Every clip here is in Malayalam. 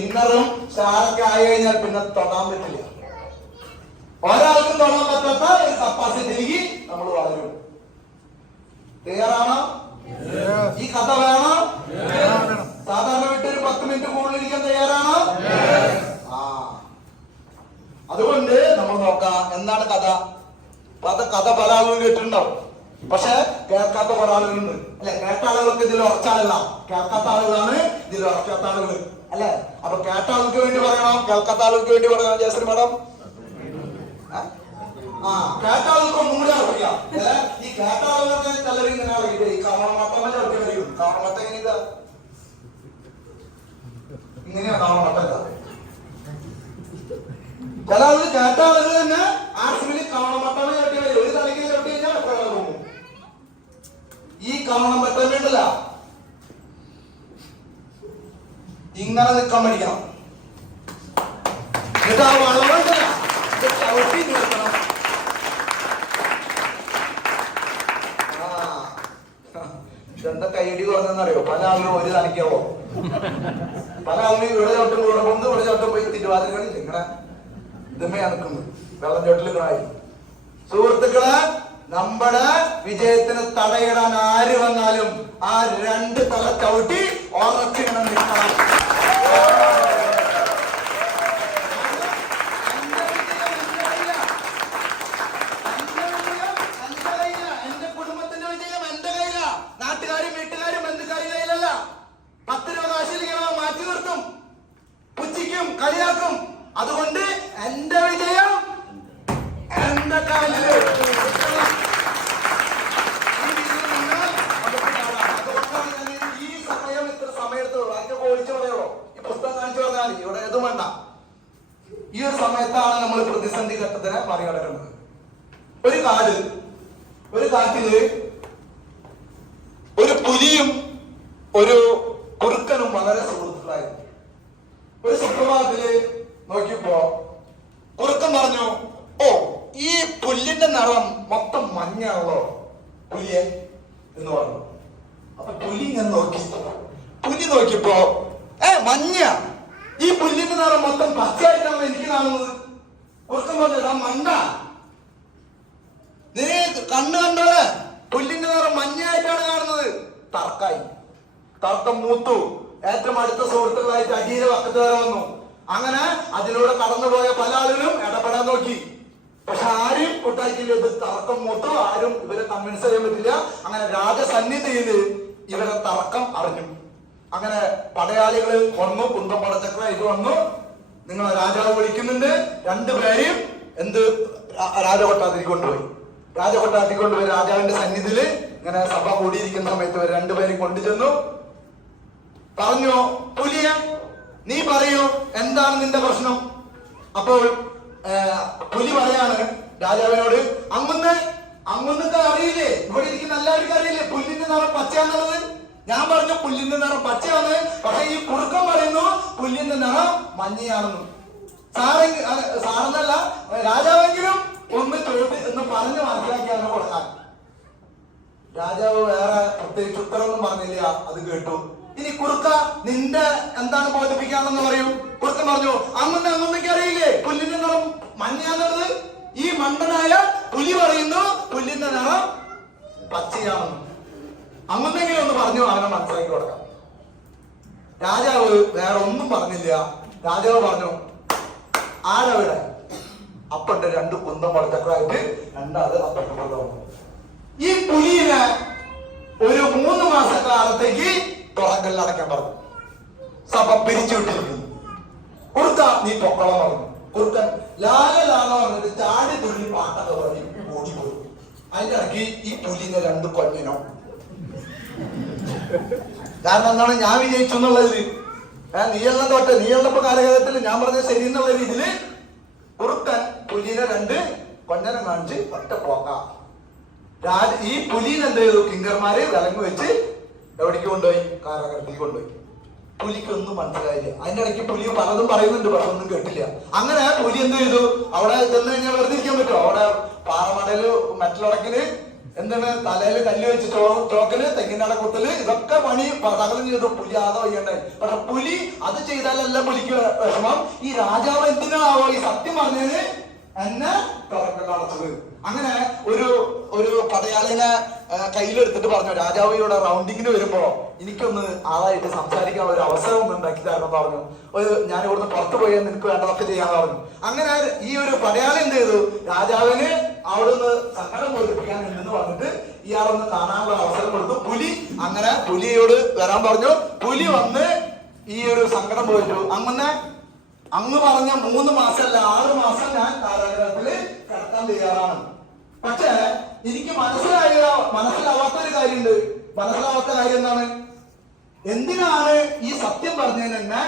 വിന്നറും സ്റ്റാറൊക്കെ ആയി കഴിഞ്ഞാൽ പിന്നെ തൊടാൻ പറ്റില്ല. ഒരാൾക്കും തൊടാൻ പറ്റാത്ത ഒരു കപ്പാസിറ്റിയിലേക്ക് നമ്മൾ വളരും. തയ്യാറാണോ? ഈ കഥ വേണോ? സാധാരണ വിട്ടൊരു 10 മിനിറ്റ് കൂടുതലിരിക്കാൻ തയ്യാറാണോ? അതുകൊണ്ട് നമ്മൾ നോക്കാം എന്താണ് കഥ. കഥ പല ആളുകളും കേട്ടിട്ടുണ്ടാവും, പക്ഷെ കേൾക്കാത്ത പല ആളുകളുണ്ട് അല്ലെ. കേട്ട ആളുകൾക്ക് ഇതിൽ ഉറച്ച ആളുകളാണ്, കേൾക്കാത്ത ആളുകളാണ് ഇതിൽ ഉറക്കാത്ത ആളുകൾ അല്ലെ. അപ്പൊ കേട്ട ആൾക്ക് വേണ്ടി പറയണം, കേൾക്കാത്ത ആൾക്ക് വേണ്ടി പറയണം. ജയശ്രീ മാഡം കേട്ട ആൾക്ക് ഒന്നുകൂടി അറിയാം അല്ലെ. ഈ കേട്ട ആളുകൾക്ക് ചിലർ ഇങ്ങനെ അറിയില്ലേ, ഈ കവണമട്ടം അറിയും. കവണമട്ടം എങ്ങനെയാ? ഇങ്ങനെയാ കവണമട്ടല്ല. ചില ആളുകൾ കേട്ട ആളുകൾ തന്നെ ആർസിമിൽ കവണമട്ടമേ ചവിട്ടി വരും. ഒരു തലയ്ക്ക് ചവിട്ടി കഴിഞ്ഞാൽ എത്ര പോകും. ഈ കവണം പറ്റുന്നില്ല, ഇങ്ങനെ നിൽക്കാൻ പഠിക്കണം. എന്നിട്ട് ആ വളവുണ്ടല്ല ചവിട്ടി നിർത്തണം. എന്താ കൈയടി കുറഞ്ഞെന്നറിയോ? പല ആളുകളും ഒരു തലയ്ക്കാവോ. പല ആളുകളും ഇവിടെ ചവിട്ടും കൂടെ കൊണ്ട് ഇവിടെ ചവിട്ടും പോയി തിരുവാതിരകളിൽ ഇങ്ങനെ ഇതമ്മയാ നിൽക്കുന്നത്, വെള്ളം ചോട്ടിൽ. സുഹൃത്തുക്കളെ, നമ്മുടെ വിജയത്തിന് തടയിടാൻ ആര് വന്നാലും ആ 2 തല ചവിട്ടി ഉറച്ചിങ്ങനെ നിൽക്കണം. എന്റെ കുടുംബത്തിന്റെ വിജയം എന്റെ കയ്യില, നാട്ടുകാരും വീട്ടുകാരും ബന്ധുക്കാരും കയ്യിലല്ല. 10 രൂപ കാശിലിങ്ങനെ മാറ്റി നിർത്തും, പുച്ഛിക്കും, കളിയാക്കും. അതുകൊണ്ട് എന്റെ വിജയം എന്റെ കാലില്. ഈ സമയം ഇത്ര സമയത്തുള്ളൂ. അതിന്റെ ഓടിച്ചു പറയുള്ളൂ. ഈ പുസ്തകം കാണിച്ചു പറഞ്ഞാൽ ഇവിടെ ഏതും വേണ്ട. ഈ ഒരു സമയത്താണ് നമ്മൾ പ്രതിസന്ധി ഘട്ടത്തിനെ മറികടക്കുന്നത്. ഒരു കാട്ടില് ഒരു പുലിയും ഒരു കുറുക്കനും വളരെ സുഹൃത്തുക്കളായിരുന്നു. ഒരു സുപ്രഭാതത്തില് നോക്കിയപ്പോ കുറുക്കൻ പറഞ്ഞു, ഓ ഈ പുല്ലിന്റെ നിറം മൊത്തം മഞ്ഞാണല്ലോ പുലിയെ എന്ന് പറഞ്ഞു. അപ്പൊ പുലി ഇങ്ങനെ നോക്കിയപ്പോ മഞ്ഞ, ഈ പുല്ലിന്റെ നിറം മൊത്തം പച്ചയായിട്ടാണ് എനിക്ക് കാണുന്നത്. കുറുക്കൻ പറഞ്ഞു, മണ്ട, നീ കണ്ണു കണ്ടോളെ, പുല്ലിന്റെ നിറം മഞ്ഞയായിട്ടാണ് കാണുന്നത്. തർക്കം മൂത്തു. ഏറ്റവും അടുത്ത സുഹൃത്തുക്കളായിട്ട് അടിയിലെ പക്കത്ത് വരെ വന്നു. അങ്ങനെ അതിലൂടെ കടന്നുപോയ പല ആളുകളും ഇടപെടാൻ നോക്കി, പക്ഷെ ആരും കൂട്ടാക്കിയില്ല. ഇത് തർക്കം മൂത്തു, ആരും ഇവരെ കൺവിൻസ് ചെയ്യാൻ പറ്റില്ല. അങ്ങനെ രാജസന്നിധിയിൽ ഇവരെ തർക്കം അറിഞ്ഞു. അങ്ങനെ പടയാളികൾ വന്നു, കുന്തം പടച്ചക്ര ഇത് വന്നു, നിങ്ങളെ രാജാവ് വിളിക്കുന്നുണ്ട്. 2 പേരെയും രാജകൊട്ടാരത്തിൽ കൊണ്ടുപോയി. രാജാവിന്റെ സന്നിധിയില് ഇങ്ങനെ സഭ കൂടിയിരിക്കുന്ന സമയത്ത് 2 പേരെയും കൊണ്ടുചെന്നു. പറഞ്ഞു, പുലിയ നീ പറയൂ, എന്താണ് നിന്റെ പ്രശ്നം? അപ്പോൾ പുലി പറയാണ് രാജാവിനോട്, അങ്ങൊന്നൊക്കെ അറിയില്ലേ, ഇവിടെ ഇരിക്കുന്ന എല്ലാവർക്കും അറിയില്ലേ പുല്ലിന്റെ നിറം പച്ചയാണെന്നുള്ളത്? ഞാൻ പറഞ്ഞു പുല്ലിന്റെ നിറം പച്ചയാണ്, പക്ഷെ ഈ കുറുക്കൻ പറയുന്നു പുല്ലിന്റെ നിറം മഞ്ഞയാണെന്ന്. സാറെന്നല്ല, രാജാവെങ്കിലും ഒന്ന് എന്ന് പറഞ്ഞ് മനസ്സിലാക്കിയാണ് കൊടുക്കാൻ. രാജാവ് വേറെ പ്രത്യേകിച്ച് ഉത്തരവൊന്നും പറഞ്ഞില്ല, അത് കേട്ടു. ഇനി കുറുക്ക, നിന്റെ എന്താണ് ബോധിപ്പിക്കാണെന്ന് പറയൂ. കുറുക്കൻ പറഞ്ഞു, അങ്ങൊന്നൊക്കെ അറിയില്ലേ പുല്ലിന്റെ നിറം മഞ്ഞയാണെന്നുള്ളത്? ഈ മണ്ടനായ പുലി പറയുന്നു പുല്ലിന്റെ നിറം പച്ചയാണെന്ന്. അങ്ങനെങ്കിലും ഒന്ന് പറഞ്ഞു അവനെ മനസ്സിലാക്കി കൊടുക്കാം. രാജാവ് വേറെ ഒന്നും പറഞ്ഞില്ല. രാജാവ് പറഞ്ഞു, ആരവിടെ? അപ്പന്റെ 2 കുന്തം പടച്ചക്രായിട്ട് 2 അപ്പുറത്ത്. ഈ പുലിനെ ഒരു 3 മാസക്കാലത്തേക്ക് തുറങ്കലിലടക്കാൻ പറഞ്ഞു. സഭ പിരിച്ചുവിട്ടിരിക്കുന്നു. കുറുക്ക, നീ പൊക്കളം പറഞ്ഞു. കുറുക്കൻ ലാലാന്ന് പറഞ്ഞിട്ട് ചാടി തുള്ളി പാട്ടൊക്കെ പറഞ്ഞ് ഓടിപ്പോയി. അതിന്റെ ഇടയ്ക്ക് ഈ പുലിനെ 2 കൊഞ്ഞനോ. കാരണം എന്താണ്, ഞാൻ വിജയിച്ചു എന്നുള്ളത്. നീയുള്ളപ്പോ കാലഘട്ടത്തിൽ ഞാൻ പറഞ്ഞ ശരി എന്നുള്ള രീതിയിൽ കുറുക്കൻ പുലിനെ 2 കൊഞ്ഞനം കാണിച്ച് ഒറ്റ പോക്കാം. ഈ പുലിനെ എന്ത് ചെയ്തു? കിങ്കർമാര് വിലങ്ങ് വെച്ച് എവിടേക്ക് കൊണ്ടുപോയി? കാരാഗ്രഹത്തിൽ കൊണ്ടുപോയി. പുലിക്കൊന്നും മനസ്സിലായില്ല. അതിന്റെ ഇടയ്ക്ക് പുലി പലതും പറയുന്നുണ്ട്, പക്ഷെ ഒന്നും കേട്ടില്ല. അങ്ങനെ പുലി എന്ത് ചെയ്തു? അവിടെ ചെന്ന് കഴിഞ്ഞാൽ വെറുതെ ഇരിക്കാൻ പറ്റുമോ? അവിടെ പാറമടയില് മെറ്റലുടക്കില് എന്താണ് തലയില് കല്ല് വെച്ച് ചോക്കല് തെങ്ങിനട കുത്തല് ഇതൊക്കെ പണി സകലം ചെയ്തു. പുലി ആദാ വയ്യണ്ടായി. പക്ഷെ പുലി അത് ചെയ്താലല്ല പുലിക്ക് വിഷമം. ഈ രാജാവ് എന്തിനാവോ ഈ സത്യം പറഞ്ഞതിന് എന്നെ തുറക്കടച്ചത്. അങ്ങനെ ഒരു പടയാളിനെ കയ്യിലെടുത്തിട്ട് പറഞ്ഞു, രാജാവ് ഇവിടെ റൗണ്ടിങ്ങിന് വരുമ്പോ എനിക്കൊന്ന് ആളായിട്ട് സംസാരിക്കാനുള്ള ഒരു അവസരം ഒന്ന് ഉണ്ടാക്കി തരണം പറഞ്ഞു. ഞാൻ ഇവിടുന്ന് പുറത്തു പോയി നിനക്ക് വേണ്ടതൊക്കെ ചെയ്യാന്ന് പറഞ്ഞു. അങ്ങനെ ഈ ഒരു പടയാളി എന്ത് ചെയ്തു, രാജാവിന് അവിടുന്ന് സങ്കടം ബോധിപ്പിക്കാനുണ്ടെന്ന് പറഞ്ഞിട്ട് ഇയാളൊന്ന് കാണാനുള്ള അവസരം കൊടുത്തു. അങ്ങനെ പുലിയോട് വരാൻ പറഞ്ഞു. പുലി വന്ന് ഈ ഒരു സങ്കടം പോയിട്ടു. അങ്ങനെ അങ്ങ് പറഞ്ഞ 3 മാസമല്ല 6 മാസം ഞാൻ കാരാഗ്രഹത്തില് കിടക്കാൻ തയ്യാറാണ്. പക്ഷെ എനിക്ക് മനസ്സിലാവാത്തൊരു കാര്യമുണ്ട്. മനസ്സിലാവാത്ത കാര്യം എന്താണ്? എന്തിനാണ് ഈ സത്യം പറഞ്ഞതിന് എന്നെ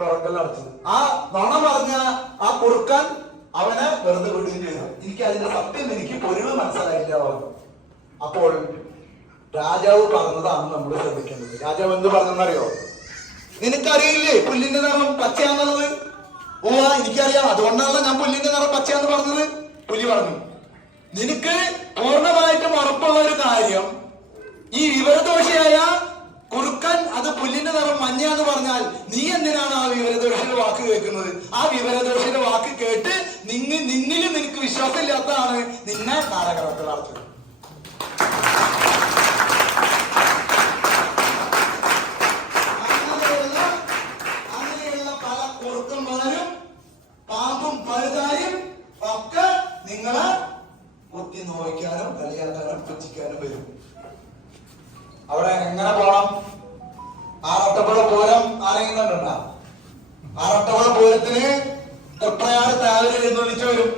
തുറക്കലടച്ചത്? ആ നുണ പറഞ്ഞ ആ കുറുക്കൻ അവനെ വെറുതെ വിടുകയും ചെയ്തു. എനിക്ക് അതിന്റെ സത്യം എനിക്ക് പൊരുവ് മനസ്സിലായില്ല പറഞ്ഞു. അപ്പോൾ രാജാവ് പറഞ്ഞതാണ് നമ്മൾ ശ്രദ്ധിക്കേണ്ടത്. രാജാവ് എന്ത് പറഞ്ഞെന്നറിയോ? നിനക്കറിയില്ലേ പുല്ലിന്റെ നിറം പച്ചയാന്നുള്ളത്? എനിക്കറിയാം, അതുകൊണ്ടാണല്ലോ ഞാൻ പുല്ലിന്റെ നിറം പച്ചയാന്ന് പറഞ്ഞത്. പുലി പറഞ്ഞു, നിനക്ക് പൂർണ്ണമായിട്ടും ഉറപ്പുള്ള ഒരു കാര്യം, ഈ വിവരദോഷിയായ കുറുക്കൻ അത് പുല്ലിന്റെ നിറം മഞ്ഞാന്ന് പറഞ്ഞാൽ നീ എന്തിനാണ് ആ വിവരദോഷിയുടെ വാക്ക് കേൾക്കുന്നത്? ആ വിവരദോഷിയുടെ വാക്ക് കേട്ട് നിന്നിലും നിനക്ക് വിശ്വാസം ഇല്ലാത്തതാണ് നിന്നെ കാരാഗ്രഹത്തിൽ അടച്ചത്. അങ്ങനെയുള്ള പല കുറുക്കന്മാരും പാമ്പും പഴുതാരും ഒക്കെ നിങ്ങളെ കുത്തി നോവിക്കാനും കളിയാക്കാനും പുച്ഛിക്കാനും വരും. അവിടെ എങ്ങനെ പോണം? ആറട്ടപ്പുഴ പൂരം ആരെങ്കിലും കണ്ടിട്ടുണ്ടോ? ആറട്ടപ്പുഴ പൂരത്തിന് തൃപ്രയാറ് താവര് എഴുന്നള്ളിച്ചു വരും.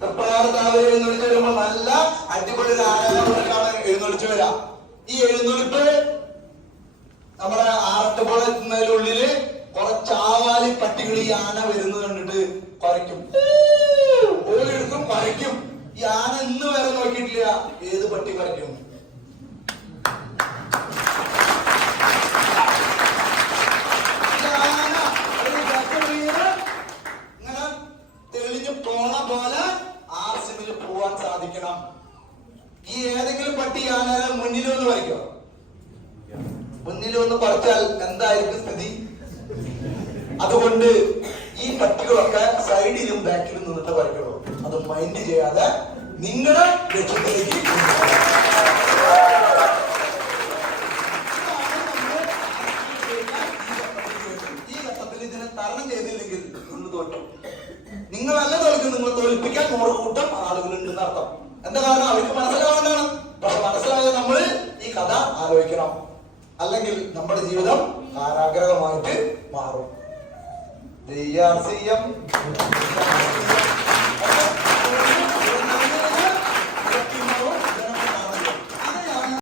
തൃപ്രയാറ് താവര് എഴുന്നള്ളിച്ചു വരുമ്പോ നല്ല അടിപൊളി ആരാധനയാണ് എഴുന്നള്ളിച്ചു വരാം. ഈ എഴുന്നള്ളിപ്പ് നമ്മുടെ ആറട്ടപ്പുഴ എത്തുന്നതിനുള്ളില് കുറച്ച് ആവാലി പട്ടികൾ ഈ ആന വരുന്നത് കണ്ടിട്ട് കുറയ്ക്കും, ഓരെടുക്കും, കുറയ്ക്കും. ഈ ആന ഇന്ന് വരെ നോക്കിയിട്ടില്ല ഏത് പട്ടി കുറയ്ക്കും. ഇങ്ങനെ തെളിഞ്ഞു പോണ പോലെ ആസിമിൽ പോവാൻ സാധിക്കണം. ഈ ഏതെങ്കിലും പട്ടി ആനയെ മുന്നിലൊന്ന് വരയ്ക്കോ? മുന്നിലൊന്ന് കുറച്ചാൽ എന്തായിരിക്കും സ്ഥിതി? അതുകൊണ്ട് ഈ പട്ടികളൊക്കെ സൈഡിലും ബാക്കിലും നിന്നിട്ട് വരയ്ക്കണോ? അത് മൈൻഡ് ചെയ്യാതെ നിങ്ങളുടെ ലക്ഷ്യത്തിലേക്ക് ഈ ഘട്ടത്തിൽ ഇതിനെ തരണം ചെയ്തില്ലെങ്കിൽ നിങ്ങൾ തോറ്റു. നിങ്ങളല്ല തോൽക്കും, നിങ്ങൾ തോൽപ്പിക്കാൻ 100 കൂട്ടം ആളുകളുണ്ടെന്ന് അർത്ഥം. എന്താ കാരണം? അവർക്ക് മനസ്സിലാവേണ്ടതാണ്. പക്ഷെ മനസ്സിലായത് നമ്മൾ ഈ കഥ ആലോചിക്കണം, അല്ലെങ്കിൽ നമ്മുടെ ജീവിതം കാരാഗ്രഹമായിട്ട് മാറും.